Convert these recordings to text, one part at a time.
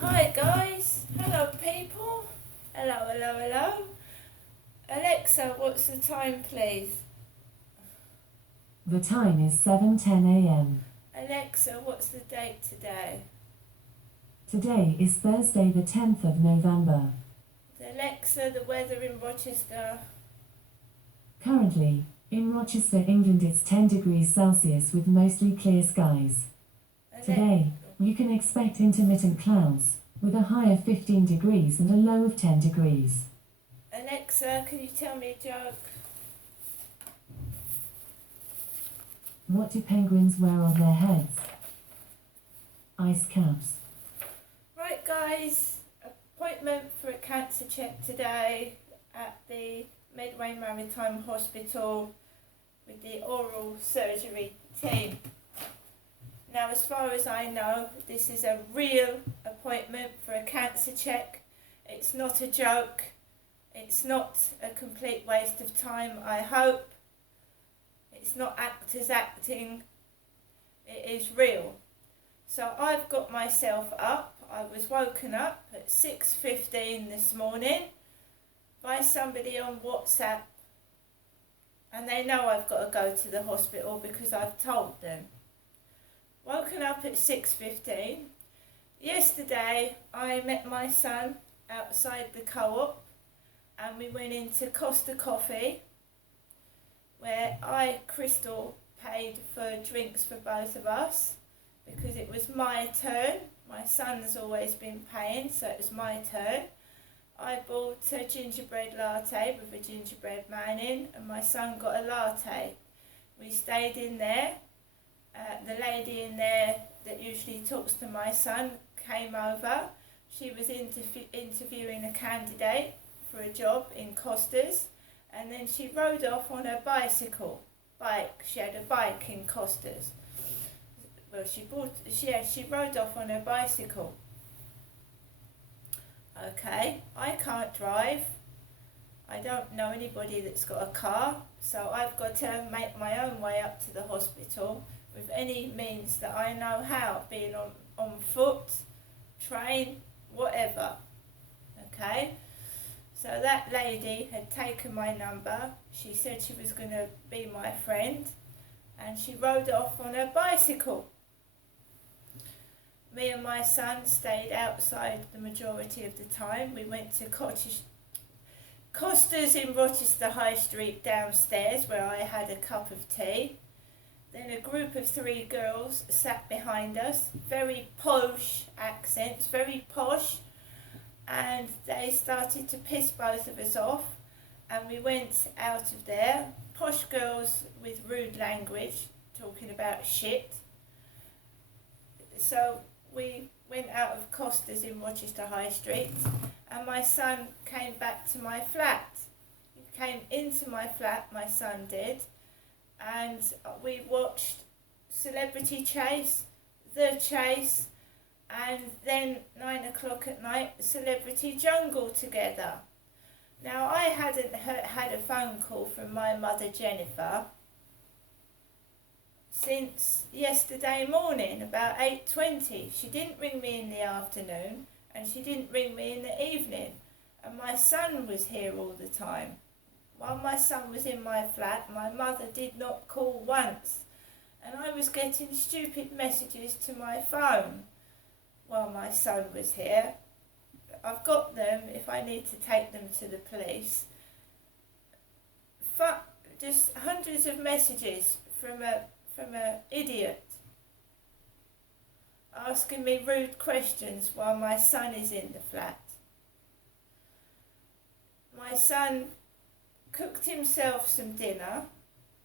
Hi guys, hello people, hello. Alexa, what's the time please? The time is 7:10 a.m. Alexa, what's the date today? Today is Thursday the 10th of November. Alexa, the weather in Rochester. Currently, in Rochester, England it's 10 degrees Celsius with mostly clear skies. Today, you can expect intermittent clouds, with a high of 15 degrees and a low of 10 degrees. Alexa, can you tell me a joke? What do penguins wear on their heads? Ice caps. Right guys, appointment for a cancer check today at the Medway Maritime Hospital with the oral surgery team. Now, as far as I know, this is a real appointment for a cancer check. It's not a joke. It's not a complete waste of time, I hope. It's not actors acting. It is real. So I've got myself up. I was woken up at 6:15 this morning by somebody on WhatsApp. And they know I've got to go to the hospital because I've told them. Woken up at 6:15. Yesterday I met my son outside the co-op and we went into Costa Coffee where Crystal, paid for drinks for both of us because it was my turn. My son's always been paying, so it was my turn. I bought a gingerbread latte with a gingerbread man in and my son got a latte. We stayed in there. The lady in there that usually talks to my son came over. She was interviewing a candidate for a job in Costas, and then she rode off on her bike. She had a bike in Costas. Well, she rode off on her bicycle. Okay, I can't drive. I don't know anybody that's got a car, so I've got to make my own way up to the hospital with any means that I know how, being on foot, train, whatever. Okay? So that lady had taken my number. She said she was going to be my friend and she rode off on her bicycle. Me and my son stayed outside the majority of the time. We went to Costa's in Rochester High Street downstairs where I had a cup of tea. Then a group of 3 girls sat behind us, very posh accents, very posh, and they started to piss both of us off and we went out of there. Posh girls with rude language, talking about shit. So we went out of Costa's in Rochester High Street and my son came back to my flat. He came into my flat, my son did, and we watched Celebrity Chase, The Chase, and then 9 o'clock at night, Celebrity Jungle together. Now, I hadn't had a phone call from my mother Jennifer since yesterday morning, about 8:20. She didn't ring me in the afternoon and she didn't ring me in the evening. And my son was here all the time. While my son was in my flat, my mother did not call once. And I was getting stupid messages to my phone while my son was here. I've got them if I need to take them to the police. Just hundreds of messages from a idiot asking me rude questions while my son is in the flat. My son cooked himself some dinner,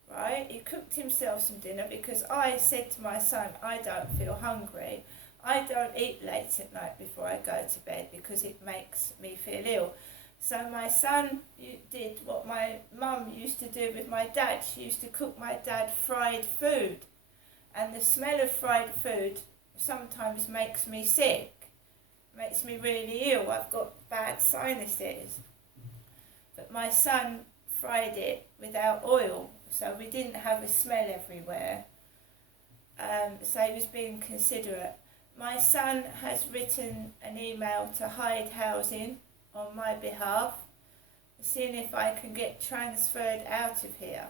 right? He cooked himself some dinner because I said to my son, I don't feel hungry. I don't eat late at night before I go to bed because it makes me feel ill. So my son did what my mum used to do with my dad. She used to cook my dad fried food. And the smell of fried food sometimes makes me sick, makes me really ill. I've got bad sinuses. But my son fried it without oil, so we didn't have a smell everywhere. so he was being considerate. My son has written an email to Hyde Housing on my behalf, seeing if I can get transferred out of here.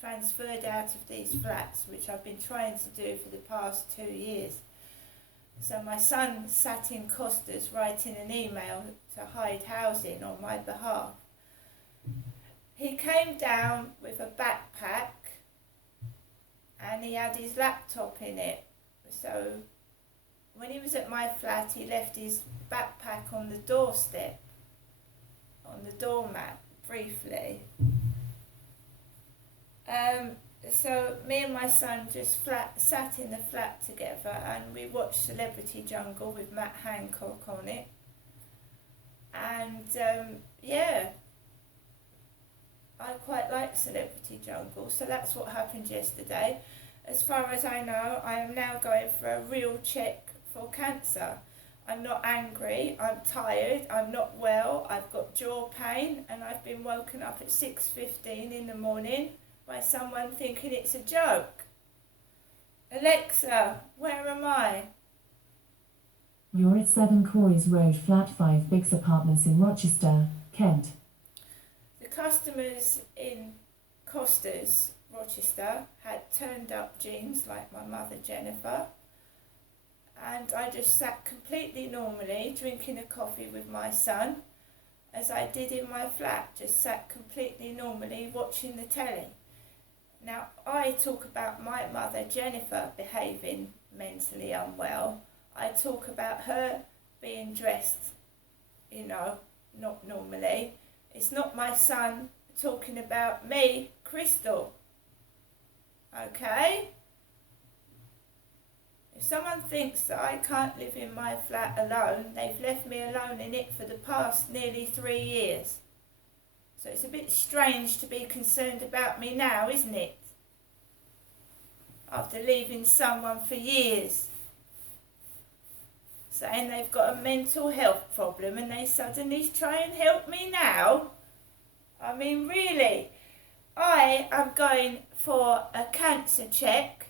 Transferred out of these flats, which I've been trying to do for the past 2 years. So my son sat in Costas writing an email to Hyde Housing on my behalf. He came down with a backpack and he had his laptop in it. So when he was at my flat, he left his backpack on the doorstep, on the doormat, briefly. So me and my son just sat in the flat together and we watched Celebrity Jungle with Matt Hancock on it. And yeah, I quite like Celebrity Jungle, so that's what happened yesterday. As far as I know, I am now going for a real check for cancer. I'm not angry, I'm tired, I'm not well, I've got jaw pain, and I've been woken up at 6:15 in the morning by someone thinking it's a joke. Alexa, where am I? You're at 7 Corys Road, Flat 5, Biggs Apartments in Rochester, Kent. The customers in Costas, Rochester, had turned up jeans like my mother Jennifer, and I just sat completely normally drinking a coffee with my son, as I did in my flat, just sat completely normally watching the telly. Now, I talk about my mother Jennifer behaving mentally unwell. I talk about her being dressed, not normally. It's not my son talking about me, Crystal. Okay? If someone thinks that I can't live in my flat alone, they've left me alone in it for the past nearly 3 years. So it's a bit strange to be concerned about me now, isn't it? After leaving someone for years, saying they've got a mental health problem and they suddenly try and help me now. I mean, really, I am going for a cancer check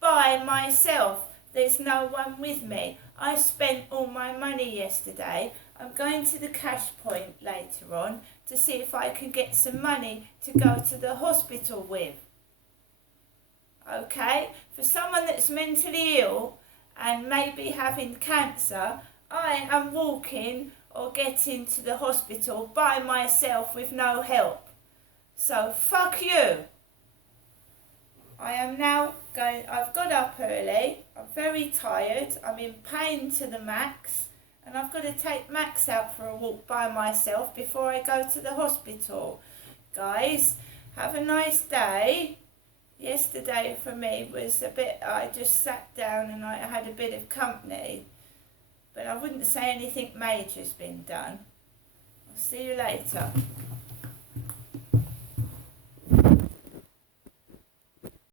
by myself. There's no one with me. I spent all my money yesterday. I'm going to the cash point later on to see if I can get some money to go to the hospital with. Okay? For someone that's mentally ill and maybe having cancer, I am walking or getting to the hospital by myself with no help. So fuck you. I am now going, I've got up early, I'm very tired, I'm in pain to the max, and I've got to take Max out for a walk by myself before I go to the hospital. Guys, have a nice day. Yesterday for me was a bit, I just sat down and I had a bit of company, but I wouldn't say anything major's been done. I'll see you later.